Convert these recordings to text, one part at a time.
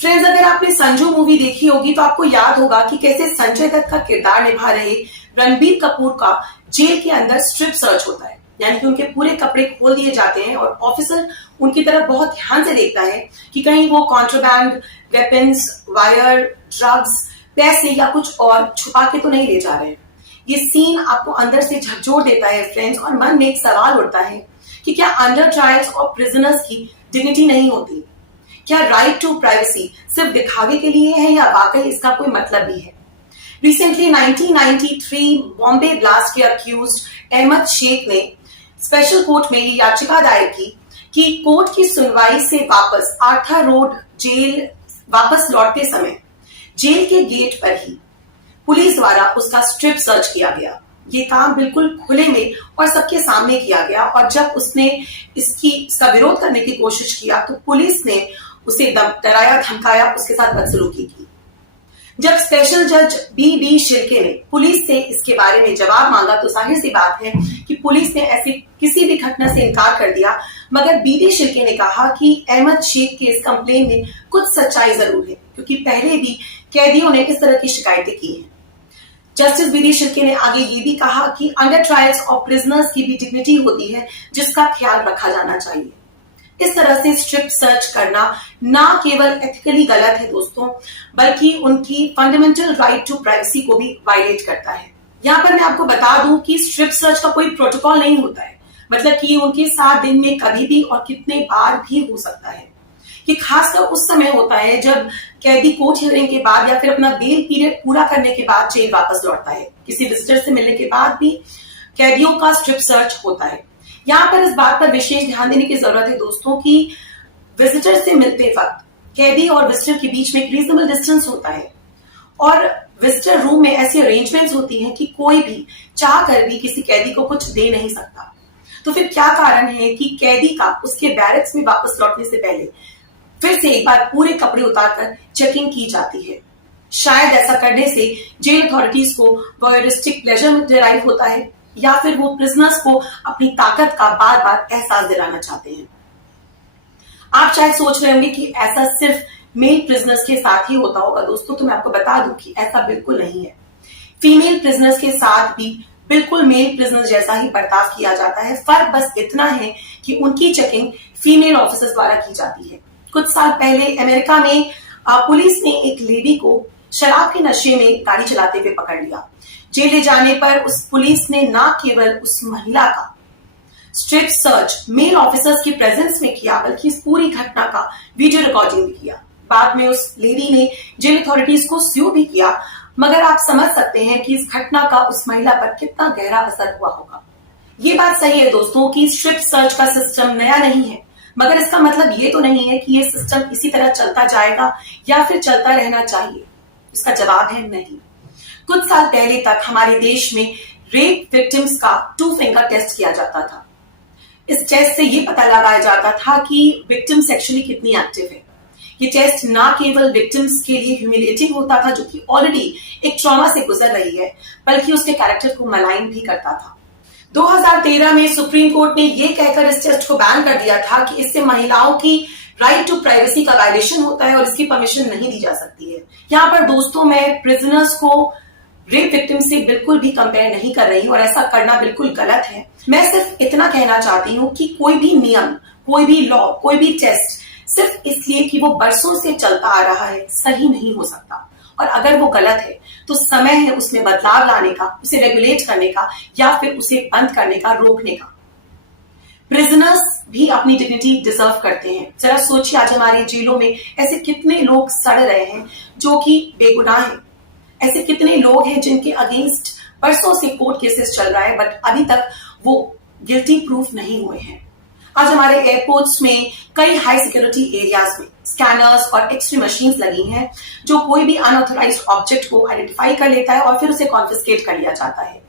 Friends, अगर आपने Sanju movie देखी होगी तो आपको याद होगा कि कैसे संजय दत्त का किरदार निभा रहे रणबीर कपूर का जेल के अंदर स्ट्रिप सर्च होता है। यानी कि उनके पूरे कपड़े खोल दिए जाते हैं और ऑफिसर उनकी तरफ बहुत ध्यान से देखता है कि कहीं वो कॉन्ट्रोबैंड, वेपन्स, वायर, ड्रग्स, पैसे या कुछ और छुपा के तो नहीं ले जा रहे हैं। ये सीन आपको अंदर से झकझोर देता है फ्रेंड्स, और मन में एक सवाल उठता है कि क्या अंडर ट्रायल्स और प्रिजनर्स की डिग्निटी नहीं होती? क्या राइट टू प्राइवेसी सिर्फ दिखावे के लिए है या वाकई इसका कोई मतलब भी है? रिसेंटली 1993 बॉम्बे ब्लास्ट के अक्यूज्ड अहमद शेख ने स्पेशल कोर्ट में ये याचिका दायर की कि कोर्ट की सुनवाई से वापस आर्थर रोड जेल वापस लौटते समय जेल के गेट पर ही पुलिस द्वारा उसका स्ट्रिप सर्च किया गया। ये काम बिल्कुल खुले में और सबके सामने किया गया, और जब उसने इसका विरोध करने की कोशिश किया तो पुलिस ने उसे डराया, धमकाया, उसके साथ बदसलूकी की। जब स्पेशल जज बी शिर्के ने पुलिस से इसके बारे में जवाब मांगा तो जाहिर सी बात है कि पुलिस ने ऐसी किसी भी घटना से इनकार कर दिया, मगर बी शिर्के ने कहा कि अहमद शेख के इस कंप्लेन में कुछ सच्चाई जरूर है, क्योंकि पहले भी कैदियों ने इस तरह की शिकायतें की हैं। जस्टिस बी शिर्के ने आगे ये भी कहा कि अंडर ट्रायल्स और प्रिजनर्स की भी डिग्निटी होती है जिसका ख्याल रखा जाना चाहिए। इस तरह से स्ट्रिप सर्च करना ना केवल एथिकली गलत है दोस्तों, बल्कि उनकी फंडामेंटल राइट टू प्राइवेसी को भी वायलेट करता है। यहाँ पर मैं आपको बता दूं कि स्ट्रिप सर्च का कोई प्रोटोकॉल नहीं होता है, मतलब कि उनके 7 दिन में कभी भी और कितने बार भी हो सकता है। कि खासकर उस समय होता है जब कैदी कोर्ट हियरिंग के बाद या फिर अपना बेल पीरियड पूरा करने के बाद जेल वापस लौटता है। किसी विजिटर से मिलने के बाद भी कैदियों का स्ट्रिप सर्च होता है। यहाँ पर इस बात पर विशेष ध्यान देने की जरूरत है दोस्तों कि विजिटर से मिलते वक्त कैदी और विजिटर के बीच में एक रीजनेबल डिस्टेंस होता है, और विजिटर रूम में ऐसी अरेंजमेंट्स होती हैं कि कोई भी चाह कर भी किसी कैदी को कुछ दे नहीं सकता। तो फिर क्या कारण है कि कैदी का उसके बैरक्स में वापस लौटने से पहले फिर से एक बार पूरे कपड़े उतारकर चेकिंग की जाती है? शायद ऐसा करने से जेल अथॉरिटीज को वॉयरिस्टिक प्लेजर डिराइव होता है, या फिर वो प्रिजनर्स को अपनी ताकत का बार बार एहसास दिलाना चाहते हैं। आप शायद सोच रहे होंगे कि ऐसा सिर्फ मेल प्रिजनर्स के साथ ही होता होगा दोस्तों, तो मैं आपको बता दूं कि ऐसा बिल्कुल नहीं है। फीमेल प्रिजनर्स के साथ भी बिल्कुल मेल प्रिजनर्स जैसा ही बर्ताव किया जाता है। फर्क बस इतना है कि उनकी चेकिंग फीमेल ऑफिसर्स द्वारा की जाती है। कुछ साल पहले अमेरिका में पुलिस ने एक लेडी को शराब के नशे में गाड़ी चलाते हुए पकड़ लिया। जेल ले जाने पर उस पुलिस ने न केवल उस महिला का स्ट्रिप सर्च मेल ऑफिसर्स की प्रेजेंस में किया, बल्कि इस पूरी घटना का वीडियो रिकॉर्डिंग भी किया। बाद में उस लेडी ने जेल अथॉरिटीज को स्यू भी किया, मगर आप समझ सकते हैं कि इस घटना का उस महिला पर कितना गहरा असर हुआ होगा। ये बात सही है दोस्तों कि स्ट्रिप सर्च का सिस्टम नया नहीं है, मगर इसका मतलब ये तो नहीं है कि ये सिस्टम इसी तरह चलता जाएगा या फिर चलता रहना चाहिए। इसका जवाब है नहीं। कुछ साल पहले तक हमारे देश में रेप विक्टिम्स का 2 फिंगर टेस्ट किया जाता था। इस टेस्ट से ये पता लगाया जाता था कि विक्टिम सेक्सुअली कितनी एक्टिव है। ये टेस्ट ना केवल विक्टिम्स के लिए ह्यूमिलेटिंग होता था, जो कि ऑलरेडी एक ट्रॉमा से गुजर रही है, बल्कि उसके कैरेक्टर को मलाइन भी करता था। 2013 में सुप्रीम कोर्ट ने यह कहकर इस टेस्ट को बैन कर दिया था कि इससे महिलाओं की राइट टू प्राइवेसी का वायलेशन होता है और इसकी परमिशन नहीं दी जा सकती है। यहाँ पर दोस्तों मैं प्रिजनर्स को रेप विक्टिम से बिल्कुल भी कंपेयर नहीं कर रही हूँ, और ऐसा करना बिल्कुल गलत है। मैं सिर्फ इतना कहना चाहती हूँ कि कोई भी नियम, कोई भी लॉ, कोई भी टेस्ट सिर्फ इसलिए कि वो बरसों से चलता आ रहा है सही नहीं हो सकता, और अगर वो गलत है तो समय है उसमें बदलाव लाने का, उसे रेगुलेट करने का, या फिर उसे बंद करने का, रोकने का। प्रिजनर्स भी अपनी डिग्निटी डिजर्व करते हैं। जरा सोचिए, आज हमारी जेलों में ऐसे कितने लोग सड़ रहे हैं जो कि बेगुनाह हैं। ऐसे कितने लोग हैं जिनके अगेंस्ट बरसों से कोर्ट केसेस चल रहा है, बट अभी तक वो गिल्टी प्रूफ नहीं हुए हैं। आज हमारे एयरपोर्ट्स में कई हाई सिक्योरिटी एरियाज में स्कैनर्स और एक्सरे मशीन्स लगी हैं, जो कोई भी अनऑथराइज्ड ऑब्जेक्ट को आइडेंटिफाई कर लेता है और फिर उसे कॉन्फिस्केट कर लिया जाता है।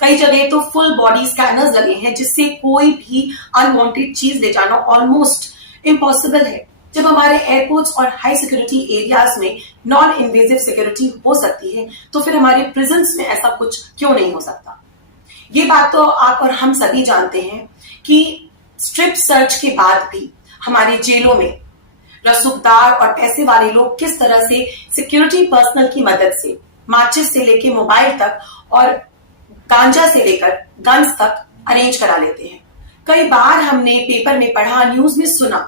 कई जगह तो फुल बॉडी स्कैनर्स लगे हैं, जिससे कोई भी अनवांटेड चीज ले जाना ऑलमोस्ट इम्पॉसिबल है। जब हमारे एयरपोर्ट्स और हाई सिक्योरिटी एरियाज में नॉन इन्वेजिव सिक्योरिटी हो सकती है, तो फिर हमारे प्रिजन्स में ऐसा कुछ क्यों नहीं हो सकता? ये बात तो आप और हम सभी जानते हैं कि स्ट्रिप सर्च के बाद भी हमारे जेलों में रसूखदार और पैसे वाले लोग किस तरह से सिक्योरिटी पर्सनल की मदद से माचिस से लेके मोबाइल तक और गांजा से लेकर गन्स तक अरेंज करा लेते हैं। कई बार हमने पेपर में पढ़ा, न्यूज में सुना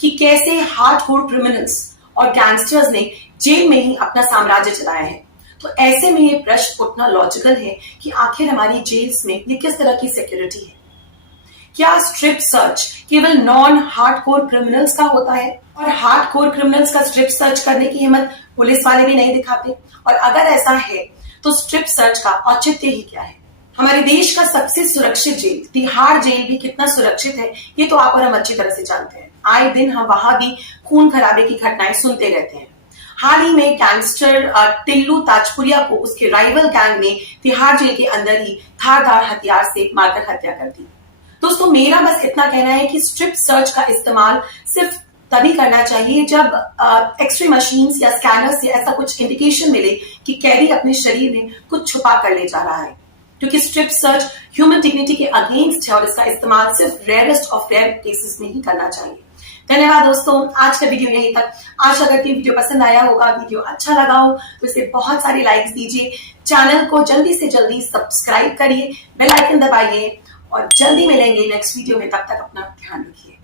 कि कैसे हार्डकोर क्रिमिनल्स और गैंगस्टर्स ने जेल में ही अपना साम्राज्य चलाया है। तो ऐसे में ये प्रश्न उठना लॉजिकल है कि आखिर हमारी जेल्स में ये किस तरह की सिक्योरिटी है। क्या स्ट्रिप सर्च केवल नॉन हार्डकोर क्रिमिनल्स का होता है और हार्डकोर क्रिमिनल्स का स्ट्रिप सर्च करने की हिम्मत पुलिस वाले भी नहीं दिखाते? और अगर ऐसा है तो स्ट्रिप सर्च का औचित्य ही क्या है? हमारे देश का सबसे सुरक्षित जेल तिहाड़ जेल भी कितना सुरक्षित है ये तो आप और हम अच्छी तरह से जानते हैं। आए दिन हम वहां भी खून खराबे की घटनाएं सुनते रहते हैं। हाल ही में गैंगस्टर टिल्लू ताजपुरिया को उसके राइवल गैंग ने तिहाड़ जेल के अंदर ही धारदार हथियार से मारकर हत्या कर दी। दोस्तों, मेरा बस इतना कहना है कि स्ट्रिप सर्च का इस्तेमाल सिर्फ तभी करना चाहिए जब एक्सरे मशीन्स या स्कैनर से ऐसा कुछ इंडिकेशन मिले कि कैदी अपने शरीर में कुछ छुपा कर ले जा रहा है, क्योंकि स्ट्रिप सर्च ह्यूमन डिग्निटी के अगेंस्ट है और इसका इस्तेमाल सिर्फ रेयरेस्ट ऑफ रेयर केसेस में ही करना चाहिए। धन्यवाद दोस्तों, आज का वीडियो यहीं तक। आशा करती हूँ वीडियो पसंद आया होगा, वीडियो अच्छा लगा हो तो इसे बहुत सारे लाइक्स दीजिए, चैनल को जल्दी से जल्दी सब्सक्राइब करिए, बेल आइकन दबाइए और जल्दी मिलेंगे नेक्स्ट वीडियो में। तब तक अपना ध्यान रखिए।